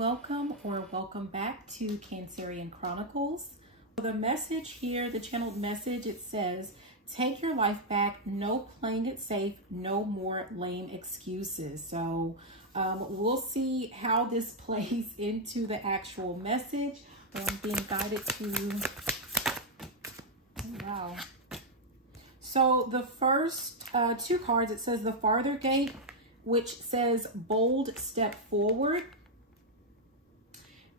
Welcome or welcome back to Cancerian Chronicles. The message here, the channeled message, it says, take your life back, no playing it safe, no more lame excuses. So we'll see how this plays into the actual message. I'm being guided to, oh, wow. So the first two cards, it says the farther gate, which says bold step forward.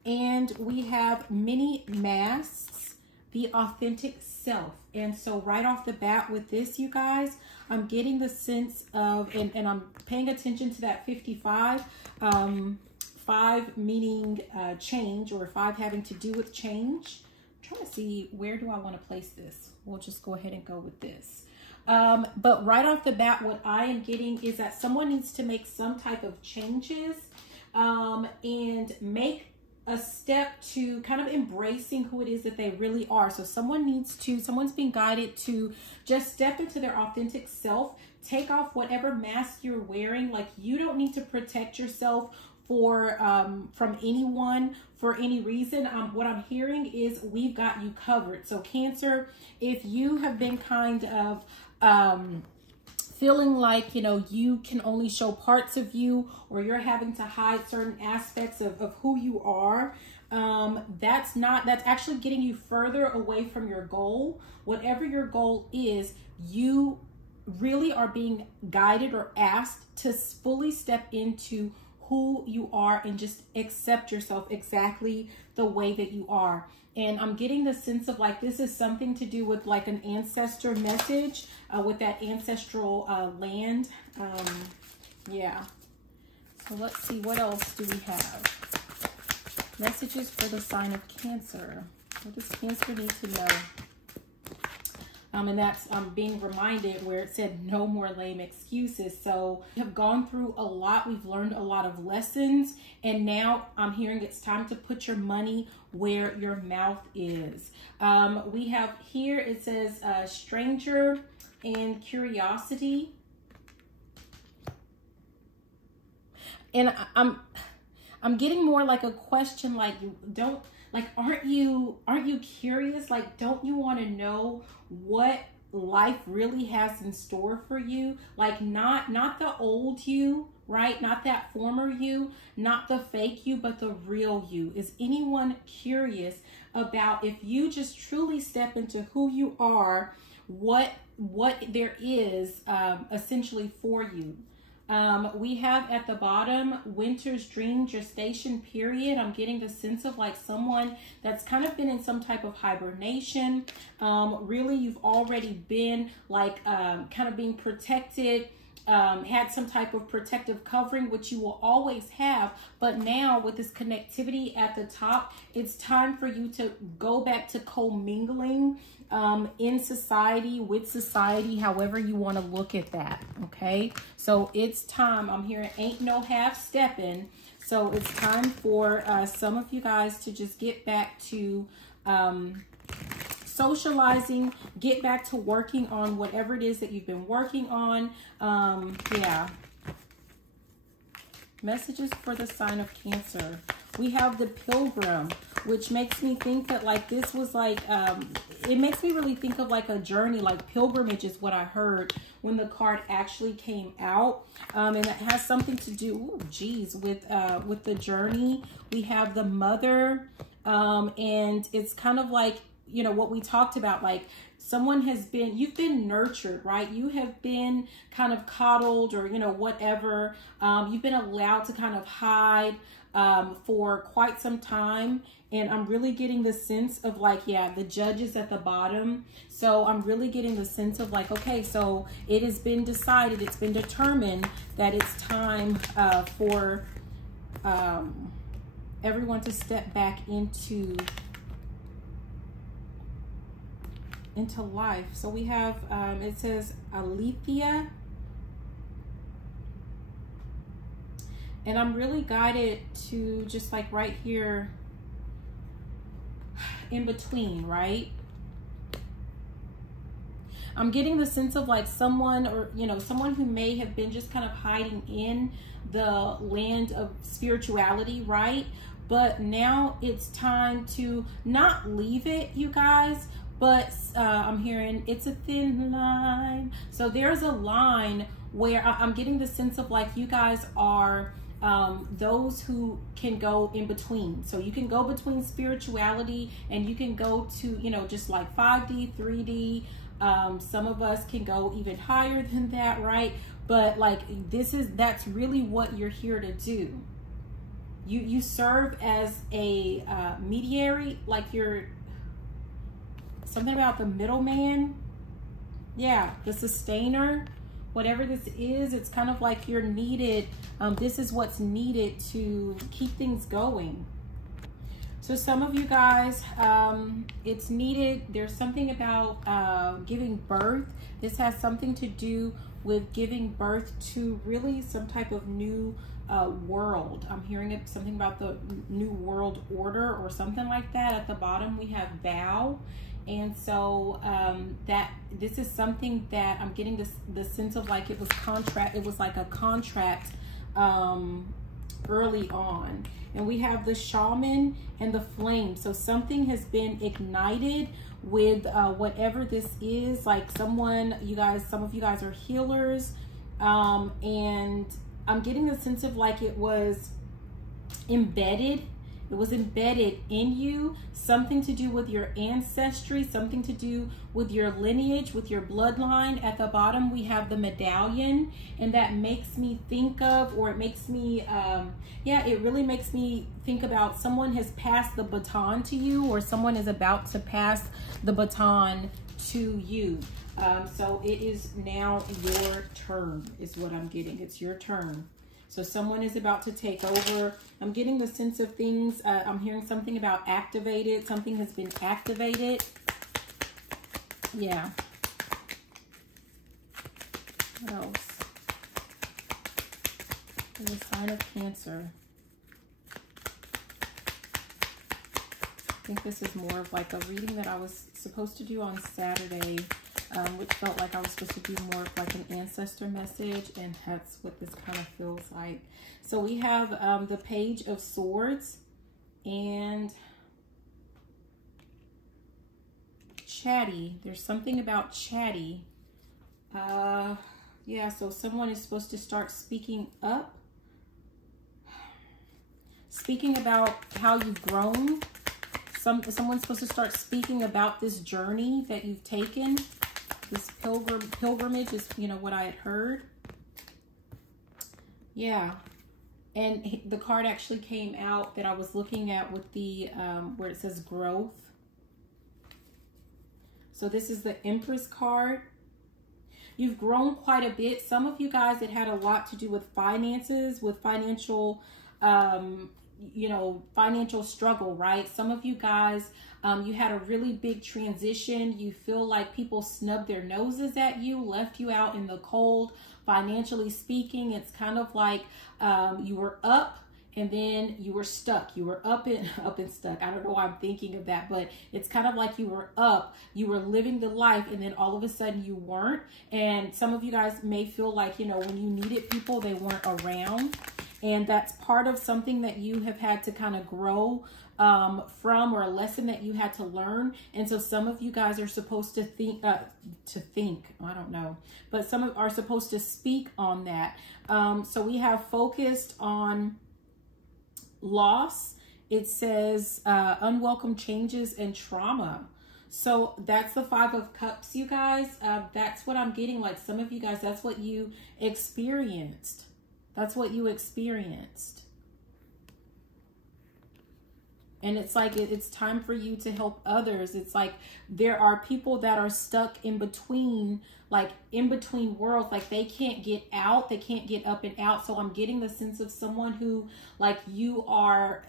And we have many masks, the authentic self. And so right off the bat with this, you guys, I'm getting the sense of, and I'm paying attention to that 55, 5 meaning change, or 5 having to do with change. I'm trying to see, where do I want to place this? We'll just go ahead and go with this. But right off the bat, what I am getting is that someone needs to make some type of changes and make a step to kind of embracing who it is that they really are. So someone's being guided to just step into their authentic self, take off whatever mask you're wearing. Like, you don't need to protect yourself for from anyone for any reason. What I'm hearing is we've got you covered. So Cancer, if you have been kind of feeling like, you know, you can only show parts of you, or you're having to hide certain aspects of who you are, that's actually getting you further away from your goal. Whatever your goal is, you really are being guided or asked to fully step into who you are and just accept yourself exactly the way that you are. And I'm getting the sense of like this is something to do with like an ancestor message with that ancestral land. Yeah. So let's see, what else do we have? Messages for the sign of Cancer. What does Cancer need to know? And that's being reminded where it said no more lame excuses. So we have gone through a lot. We've learned a lot of lessons. And now I'm hearing it's time to put your money where your mouth is. We have here, it says stranger and curiosity. And I'm getting more like a question, like, aren't you curious? Like, don't you want to know what life really has in store for you? Like, not the old you, right? Not that former you, not the fake you, but the real you. Is anyone curious about, if you just truly step into who you are, what there is essentially for you? We have at the bottom, winter's dream, gestation period. I'm getting the sense of like someone that's kind of been in some type of hibernation. Really, you've already been like kind of being protected, had some type of protective covering, which you will always have. But now with this connectivity at the top, it's time for you to go back to commingling in society, with society, however you want to look at that. Okay, so it's time. I'm hearing ain't no half stepping. So it's time for some of you guys to just get back to socializing, get back to working on whatever it is that you've been working on. Yeah. Messages for the sign of Cancer. We have the Pilgrim, which makes me think that like this was like, it makes me really think of like a journey, like pilgrimage is what I heard when the card actually came out. And it has something to do, ooh, geez, with the journey. We have the Mother, and it's kind of like, you know, what we talked about, like someone has been, you've been nurtured, right? You have been kind of coddled, or, you know, whatever. You've been allowed to kind of hide for quite some time. And I'm really getting the sense of like, yeah, the Judge is at the bottom. So I'm really getting the sense of like, okay, so it has been decided, it's been determined that it's time for everyone to step back into life. So we have, it says Alethea. And I'm really guided to just like right here in between, right? I'm getting the sense of like someone, or, you know, someone who may have been just kind of hiding in the land of spirituality, right? but now it's time to not leave it, you guys, but I'm hearing it's a thin line. So there's a line where I'm getting the sense of like you guys are those who can go in between. So you can go between spirituality and you can go to, you know, just like 5D, 3D. Some of us can go even higher than that, right? But like that's really what you're here to do. You serve as a mediator, like you're something about the middleman. Yeah, the sustainer. Whatever this is, it's kind of like you're needed. This is what's needed to keep things going. So some of you guys, it's needed. There's something about giving birth. This has something to do with giving birth to really some type of new world. I'm hearing something about the new world order or something like that. At the bottom, we have vow. And so that this is something that I'm getting the sense of like it was like a contract early on. And we have the shaman and the flame. So something has been ignited with whatever this is. Like some of you guys are healers. And I'm getting the sense of like it was embedded. It was embedded in you, something to do with your ancestry, something to do with your lineage, with your bloodline. At the bottom, we have the medallion, and that makes me think of, or it makes me, it really makes me think about someone has passed the baton to you, or someone is about to pass the baton to you. So it is now your turn, is what I'm getting. It's your turn. So someone is about to take over. I'm getting the sense of things. I'm hearing something about activated. Something has been activated. Yeah. What else? There's a sign of Cancer. I think this is more of like a reading that I was supposed to do on Saturday, which felt like I was supposed to do more of like an ancestor message, and that's what this kind of feels like. So we have the Page of Swords and chatty. There's something about chatty. Yeah, so someone is supposed to start speaking up, speaking about how you've grown. Someone's supposed to start speaking about this journey that you've taken. This pilgrimage is, you know, what I had heard. Yeah. And the card actually came out that I was looking at with the, where it says growth. So this is the Empress card. You've grown quite a bit. Some of you guys, it had a lot to do with finances, with financial, you know, financial struggle, right? Some of you guys, you had a really big transition. You feel like people snubbed their noses at you, left you out in the cold. Financially speaking, it's kind of like you were up and then you were stuck. You were up and stuck. I don't know why I'm thinking of that, but it's kind of like you were up, you were living the life, and then all of a sudden you weren't. And some of you guys may feel like, you know, when you needed people, they weren't around. And that's part of something that you have had to kind of grow from, or a lesson that you had to learn. And so some of you guys are supposed to think, I don't know, but some are supposed to speak on that. So we have focused on loss. It says unwelcome changes and trauma. So that's the Five of Cups, you guys. That's what I'm getting. Like some of you guys, that's what you experienced. That's what you experienced. And it's like, it's time for you to help others. It's like there are people that are stuck in between, like in between worlds. Like they can't get out. They can't get up and out. So I'm getting the sense of someone who, like, you are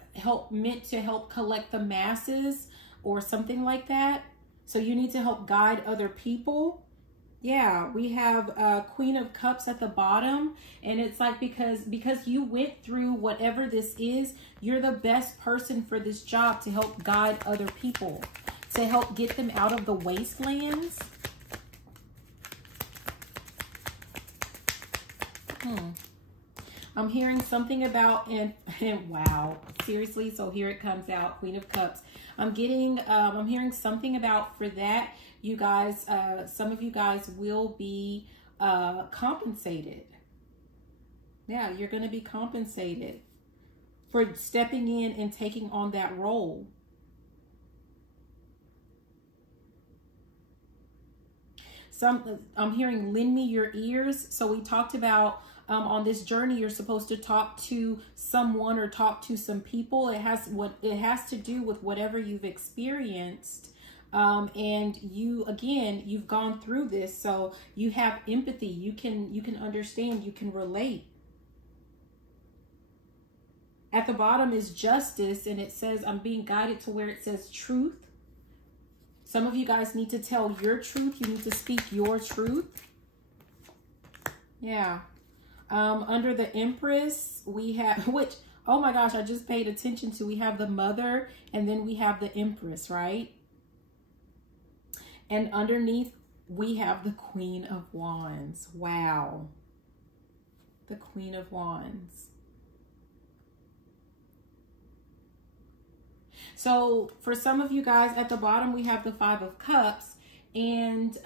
meant to help collect the masses or something like that. So you need to help guide other people. Yeah, we have Queen of Cups at the bottom, and it's like because you went through whatever this is, you're the best person for this job to help guide other people, to help get them out of the wastelands. I'm hearing something about, and wow, seriously. So here it comes out, Queen of Cups. I'm hearing something about for that, you guys, some of you guys will be compensated. Yeah, you're going to be compensated for stepping in and taking on that role. I'm hearing lend me your ears. So we talked about on this journey, you're supposed to talk to someone or talk to some people. It has to do with whatever you've experienced. And you've gone through this, so you have empathy. You can understand, you can relate. At the bottom is justice, and it says, I'm being guided to where it says truth. Some of you guys need to tell your truth. You need to speak your truth. Yeah. Under the Empress, we have, which, oh my gosh, I just paid attention to. We have the Mother, and then we have the Empress, right? And underneath, we have the Queen of Wands. Wow. The Queen of Wands. So for some of you guys, at the bottom, we have the Five of Cups, and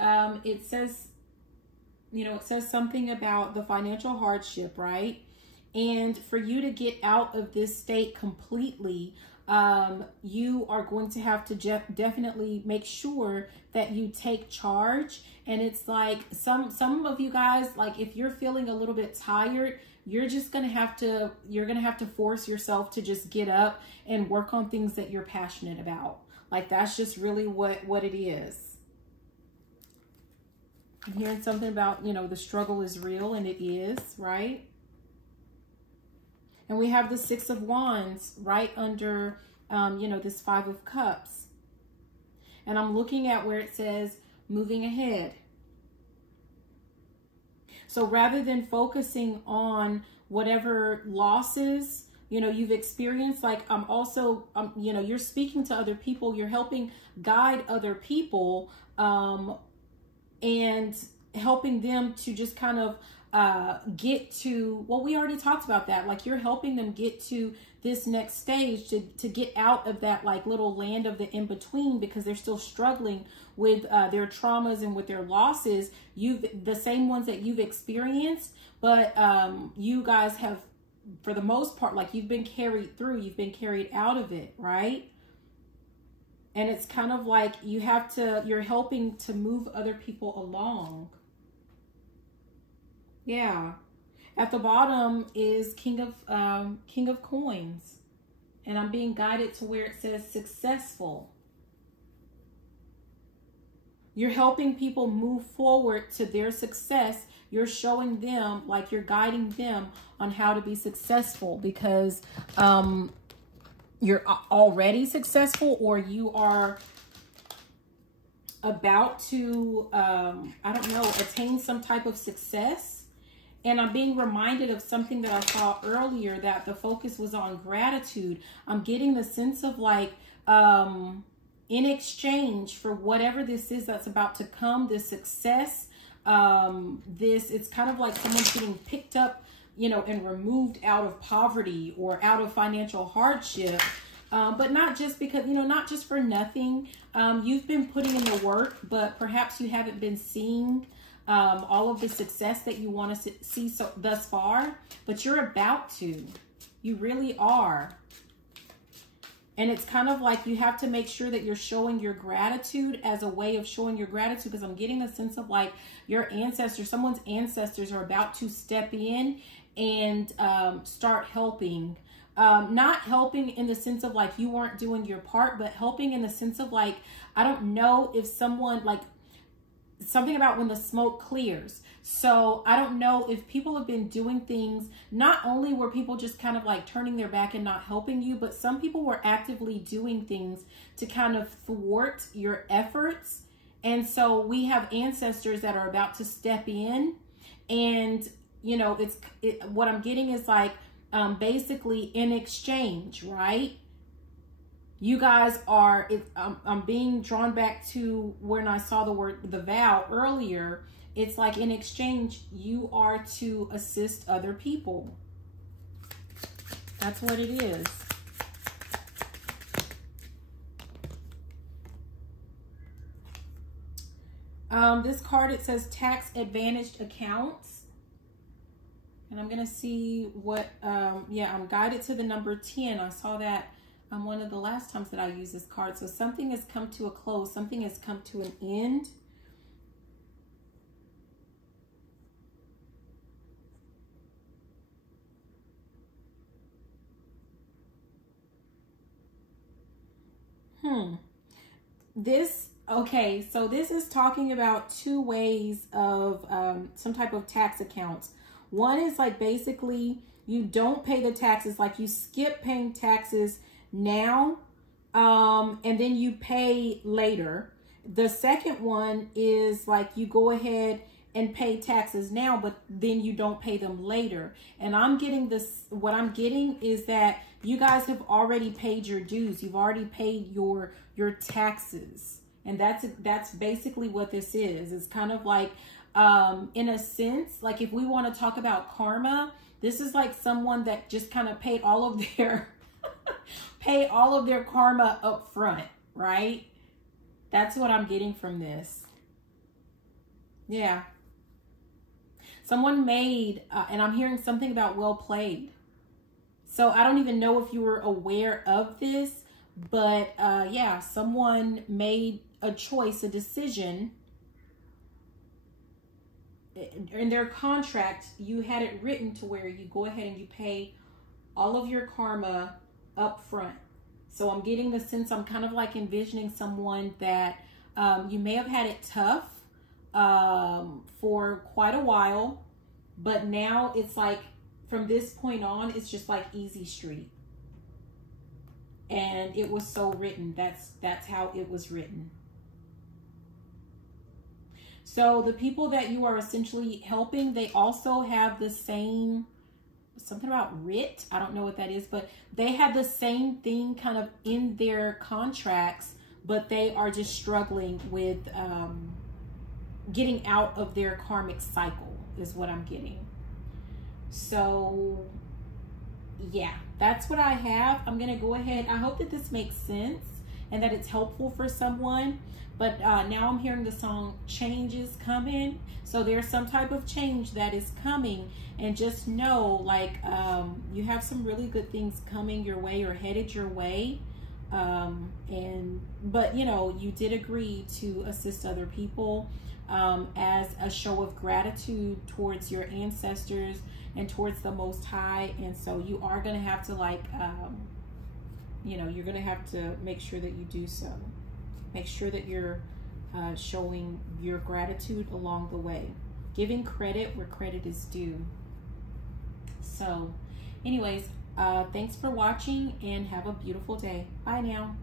it says, it says something about the financial hardship, right? And for you to get out of this state completely, you are going to have to definitely make sure that you take charge. And it's like some of you guys, like if you're feeling a little bit tired, you're going to have to force yourself to just get up and work on things that you're passionate about. Like that's just really what it is. I'm hearing something about, the struggle is real, and it is, right? And we have the Six of Wands right under, this Five of Cups. And I'm looking at where it says moving ahead. So rather than focusing on whatever losses, you've experienced, like you're speaking to other people, you're helping guide other people, and helping them to just kind of get to, well, we already talked about that. Like you're helping them get to this next stage to get out of that like little land of the in-between, because they're still struggling with their traumas and with their losses. The same ones that you've experienced, but you guys have, for the most part, like you've been carried through, you've been carried out of it, right? And it's kind of like you're helping to move other people along. Yeah. At the bottom is King of Coins. And I'm being guided to where it says successful. You're helping people move forward to their success. You're showing them, like you're guiding them on how to be successful, because you're already successful, or you are about to, attain some type of success. And I'm being reminded of something that I saw earlier, that the focus was on gratitude. I'm getting the sense of like, in exchange for whatever this is that's about to come, this success, it's kind of like someone's getting picked up, and removed out of poverty or out of financial hardship. But not just because, not just for nothing. You've been putting in the work, but perhaps you haven't been seeing all of the success that you want to see thus far, but you're about to. You really are. And it's kind of like you have to make sure that you're showing your gratitude as a way of showing your gratitude, because I'm getting the sense of like your ancestors, someone's ancestors are about to step in and start helping. Not helping in the sense of like you weren't doing your part, but helping in the sense of like, I don't know if someone, like something about when the smoke clears. So I don't know if people have been doing things, not only were people just kind of like turning their back and not helping you, but some people were actively doing things to kind of thwart your efforts. And so we have ancestors that are about to step in, and what I'm getting is like, basically in exchange, right? You guys are, I'm being drawn back to when I saw the vow earlier. It's like in exchange, you are to assist other people. That's what it is. This card, it says tax advantaged accounts. And I'm going to see what, yeah, I'm guided to the number 10. I saw that one of the last times that I used this card. So something has come to a close. Something has come to an end. Okay, so this is talking about two ways of some type of tax accounts. One is like basically you don't pay the taxes, like you skip paying taxes now, and then you pay later. The second one is like you go ahead and pay taxes now, but then you don't pay them later. And I'm getting this, what I'm getting is that you guys have already paid your dues. You've already paid your taxes. And that's basically what this is. It's kind of like, in a sense, like if we want to talk about karma, this is like someone that just kind of paid all of their, pay all of their karma up front, right? That's what I'm getting from this. Yeah. Someone made, and I'm hearing something about well played. So I don't even know if you were aware of this, but yeah, someone made a choice, a decision. In their contract, you had it written to where you go ahead and you pay all of your karma up front. So I'm getting the sense, I'm kind of like envisioning someone that you may have had it tough for quite a while, but now it's like from this point on, it's just like easy street. And it was so written. That's how it was written. So the people that you are essentially helping, they also have the same, something about writ. I don't know what that is, but they have the same thing kind of in their contracts, but they are just struggling with getting out of their karmic cycle is what I'm getting. So yeah, that's what I have. I'm going to go ahead. I hope that this makes sense and that it's helpful for someone. But now I'm hearing the song Change is Coming. So there's some type of change that is coming. And just know, like, you have some really good things coming your way or headed your way. But, you know, you did agree to assist other people as a show of gratitude towards your ancestors and towards the Most High. And so you are going to have to, like, you know, you're going to have to make sure that you do so. Make sure that you're showing your gratitude along the way. Giving credit where credit is due. So, anyways, thanks for watching and have a beautiful day. Bye now.